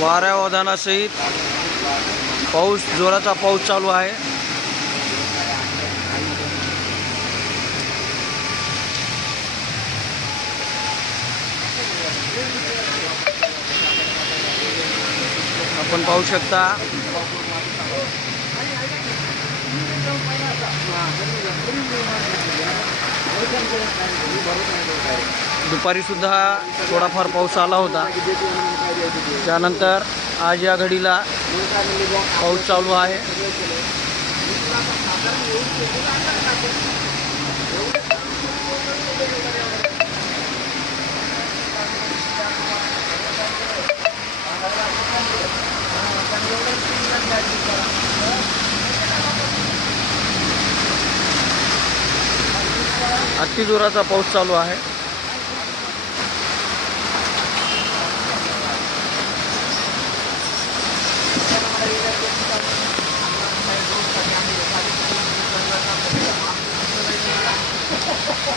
वाऱ्या वादनासहित पाऊस जोराचा पाऊस चालू आहे. आपण पाहू शकता. दुपारीसुद्धा थोडाफार पाऊस आला होता. त्यानंतर आज या घडीला पाऊस चालू आहे. अति जोराचा पाऊस चालू आहे.